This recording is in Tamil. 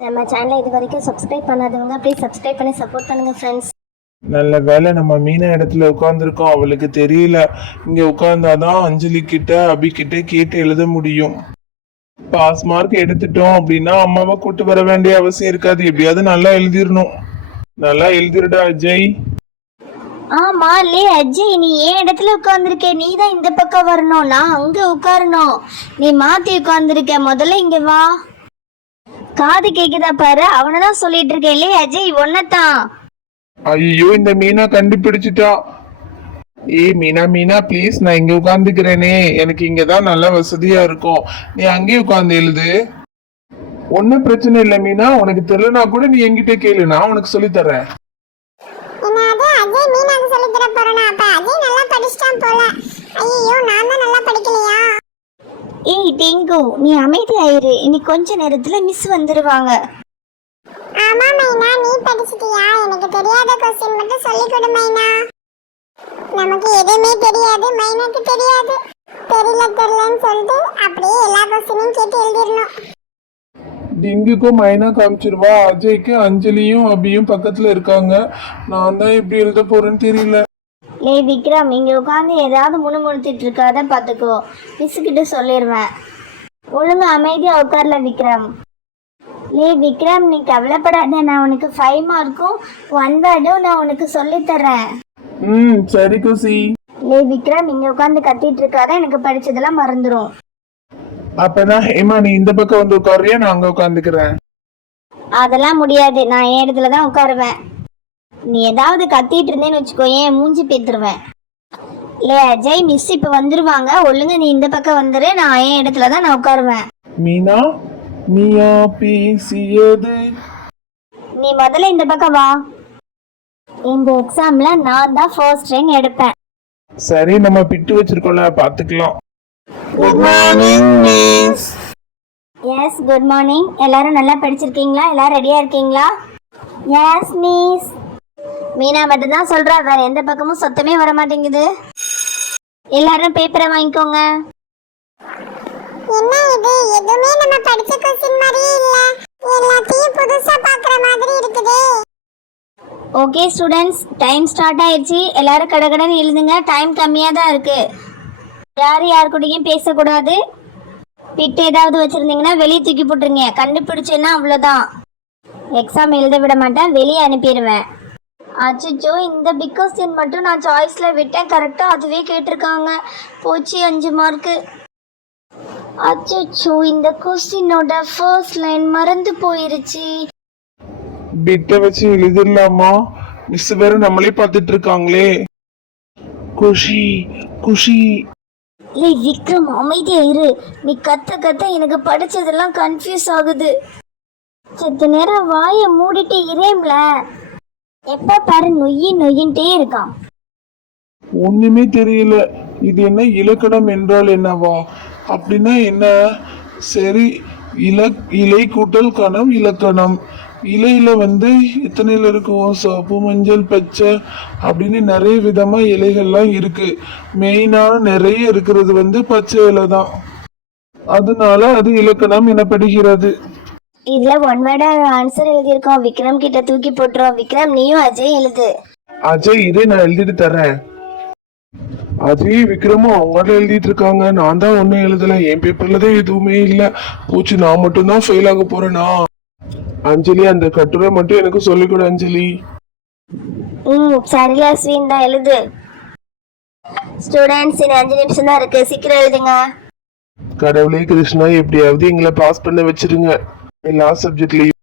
நம்ம சேனலை இது வரைக்கும் சப்ஸ்கிரைப் பண்ணாதவங்க ப்ளீஸ் சப்ஸ்கிரைப் பண்ணி சப்போர்ட் பண்ணுங்க ஃப்ரெண்ட்ஸ். நல்ல வேலை நம்ம மீனா இடத்துல உட்காந்துருக்கோம். அவளுக்கு தெரியல. இங்க உட்கார்ந்தாதான் அஞ்சலி கிட்ட அபி கிட்ட கேட்டு எழுத முடியும். பாஸ் மார்க் எடுத்துட்டோம் அப்படின்னா அம்மாவை கூட்டு வர வேண்டிய அவசியம் இருக்காது. எப்படியாவது நல்லா எழுதிடணும். நல்லா எழுதிருடா அஜய். ஆமா லே அஜய், நீ ஏன் இடத்துல உட்கார்ந்துருக்க? நீ தான் இந்த பக்கம் வரணும், நான் அங்க உட்காரணும். நீ மாத்தி உட்கார்ந்துருக்க, முதல்ல இங்க வா. காது கேக்குதா பாரு, அவனதான் சொல்லிட்டு இருக்கேன். லே அஜய், ஒன்னதான். ஐயோ, இந்த மீனா கண்டுபிடிச்சிட்டா. மீனா மீனா ப்ளீஸ், நான் இங்க உட்காந்துக்கிறேனே, எனக்கு இங்கதான் நல்ல வசதியா இருக்கும். நீ அங்கேயே உட்காந்து எழுது. ஒன்னும் பிரச்சனை இல்லை மீனா. உனக்கு தெரியலனா கூட நீ என்கிட்ட கேளு, நான் உனக்கு சொல்லி தரேன். ஏய் டிங்கு, நீ அமைதியாயிரு. இனி கொஞ்ச நேரத்துல மிஸ் வந்துருவாங்க. ஆமா மைனா, நீ படிச்சிட்டியா? எனக்கு தெரியாத क्वेश्चन மட்டும் சொல்லி கொடு மைனா. நமக்கு எதுவுமே தெரியாது, மைனாக்கு தெரியாது. தெரியலன்னு சொல்லிட்டு அப்படியே எல்லா क्वेश्चनயும் கேட்டு எழுதிரணும். டிங்குக்கும் மைனா காமிச்சிருவா. அஜய்க்கு அஞ்சலியும் அபியும் பக்கத்துல இருக்காங்க. நான் தான் எப்படி எழுத போறேன்னு தெரியல. லே விக்ரம், இங்க உட்காந்து ஏதாவது முணுமுணுத்திட்டு இருக்காத பாத்துக்கோ. மிஸ் கிட்ட சொல்லிடுவேன். ஒழுங்கு அமைதியா உட்கார்ல விக்ரம். லே விக்ரம், நீ கவலைப்படாத. நான் உனக்கு 5 மார்க்கும் 1 வேர்டும் நான் உனக்கு சொல்லி தரேன். சரி குசி. லே விக்ரம், இங்க உட்காந்து கத்திட்டு இருக்காத, எனக்கு படிச்சதெல்லாம் மறந்துடும். அப்பதான் ஹேமா, நீ இந்த பக்கம் வந்து உட்காரியா, நான் அங்க உட்காந்துக்கிறேன். அதெல்லாம் முடியாது, நான் என் இடத்துல தான் உட்காருவேன். நீ ஏதாவது கத்திட்டு இருந்தேன்னு வச்சுக்கோ, ஏன் மூஞ்சி பேத்துருவேன். லே அஜய், மிஸ் இப்ப வந்துருவாங்க. ஒழுங்க நீ இந்த பக்கம் வந்துரு, நான் என் இடத்துல தான் நான் உட்காருவேன். மீனா, நீயா பேசியது? நீ முதல்ல இந்த பக்கம் வா. இந்த எக்ஸாம்ல நான் தான் ஃபர்ஸ்ட் ரேங்க் எடுப்பேன். சரி, நம்ம பிட்டு வச்சிருக்கோம்ல, பாத்துக்கலாம். Good morning miss. S, good morning. எல்லாரும் நல்லா படிச்சிருக்கீங்களா? எல்லாரும் ரெடியா இருக்கீங்களா? Yes miss. மீனா மட்டும்தான் சொல்றா, வேற எந்த பக்கமும் சொத்தமே வர மாட்டேங்குது. எல்லாரும் பேப்பரை வாங்கிக்கோங்க. என்ன இது? எதுவுமே நம்ம படிச்ச क्वेश्चन மாதிரியே இல்ல. எல்லாத்தையும் புதுசா பார்க்குற மாதிரி இருக்குது. ஓகே ஸ்டூடெண்ட்ஸ், டைம் ஸ்டார்ட் ஆயிடுச்சு. எல்லாரும் கடகடன்னு எழுதுங்க. டைம் கம்மியா தான் இருக்கு. யார் கூடயும் பேசக்கூடாது. பிட்டு ஏதாவது வச்சிருந்தீங்கன்னா வெளியே தூக்கி போட்டுருங்க. கண்டுபிடிச்சேன்னா அவ்வளோதான். எக்ஸாம் எழுத விட மாட்டேன், வெளியே அனுப்பிடுவேன். அச்சோ, இந்த பிக் கொஸ்டின் மட்டும் நான் சாய்ஸ்ல விட்டேன். கரெக்டாக அதுவே கேட்டிருக்காங்க. போச்சு 5 மார்க்கு. அச்சோ, இந்த கொஸ்டினோட ஃபர்ஸ்ட் லைன் மறந்து போயிருச்சு. பிட்டை வச்சு எழுதிடலாமா? மிஸ் வேற நம்மளே பார்த்துட்டு இருக்காங்களே. குஷி குஷி. இல்லை விக்ரம், அமைதியா இரு. நீ கத்த எனக்கு படிச்சதெல்லாம் கன்ஃபியூஸ் ஆகுது. செத்த நேரம் வாயை மூடிட்டு இரேம்ல. எப்ப பாரு நொய்யின்ட்டே இருக்கான். ஒண்ணுமே தெரியல. இது என்ன இலக்கணம் என்றால் என்னவா? அப்படின்னா என்ன? சரி, இலை கூட்டல் கணம் இலக்கணம். இலையில எத்தனைல இருக்கும்? சிவப்பு, மஞ்சள், பச்சை அப்படின்னு நிறைய விதமா இலைகள்லாம் இருக்கு. மெயினான நிறைய இருக்கிறது பச்சை இலை தான். அதனால அது இலக்கணம் எனப்படுகிறது. இதுல 1 வேர்டா ஆன்சர் எழுதியிருக்கோம். விக்ரம் கிட்ட தூக்கி போட்டுரும். விக்ரம், நீயும் அஜய் எழுது. அஜய், இதே நான் எழுதிட்டு தரேன். அஜய் விக்ரமும் அவங்கள்ட்ட எழுதிட்டு இருக்காங்க. நான் தான் ஒன்னும் எழுதல. என் பேப்பர்ல தான் எதுவுமே இல்ல. போச்சு, நான் மட்டும் தான் ஃபெயில் ஆக போறேனா? அஞ்சலி, அந்த கட்டுரை மட்டும் எனக்கு சொல்லிக் கொடு அஞ்சலி. சரியா ஸ்வீன் தான் எழுது. ஸ்டூடெண்ட்ஸ், இன்னும் 5 நிமிஷம் தான் இருக்கு, சீக்கிரம் எழுதுங்க. கடவுளே கிருஷ்ணா, எப்படியாவது எங்களை பாஸ் பண்ண வச்சிருங்க எல்லா சப்ஜெக்ட்லயும்.